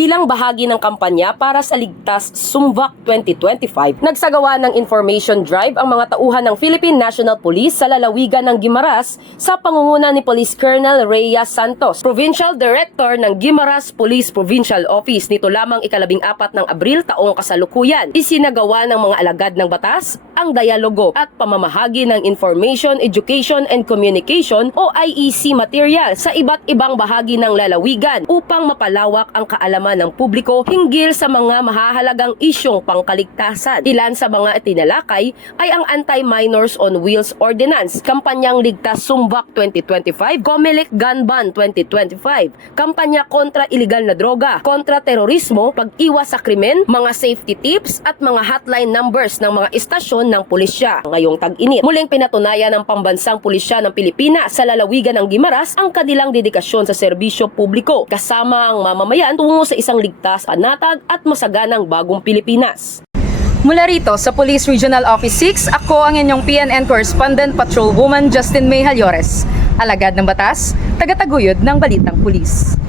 Bilang bahagi ng kampanya para sa Ligtas Sumvac 2025, nagsagawa ng information drive ang mga tauhan ng Philippine National Police sa lalawigan ng Guimaras sa pangunguna ni Police Colonel Rhea Santos, Provincial Director ng Guimaras Police Provincial Office. Nito lamang ika-14 ng Abril taong kasalukuyan, isinagawa ng mga alagad ng batas ang dialogo at pamamahagi ng Information, Education and Communication o IEC material sa iba't ibang bahagi ng lalawigan upang mapalawak ang kaalaman ng publiko hinggil sa mga mahahalagang isyong pangkaligtasan. Ilan sa mga itinalakay ay ang Anti-Minors on Wheels Ordinance, Kampanyang Ligtas Sumvac 2025, COMELEC Gun Ban 2025, Kampanya kontra iligal na droga, kontra terorismo, pag-iwas sa krimen, mga safety tips at mga hotline numbers ng mga istasyon ng pulisya. Ngayong tag-init, muling pinatunayan ng Pambansang Pulisya ng Pilipinas sa lalawigan ng Guimaras ang kanilang dedikasyon sa serbisyo publiko kasama ang mamamayan tungo sa isang ligtas, panatag at masaganang bagong Pilipinas. Mula rito sa Police Regional Office 6, ako ang inyong PNN Correspondent Patrolwoman Justin May Halyores, alagad ng batas, tagataguyod ng Balitang Pulis.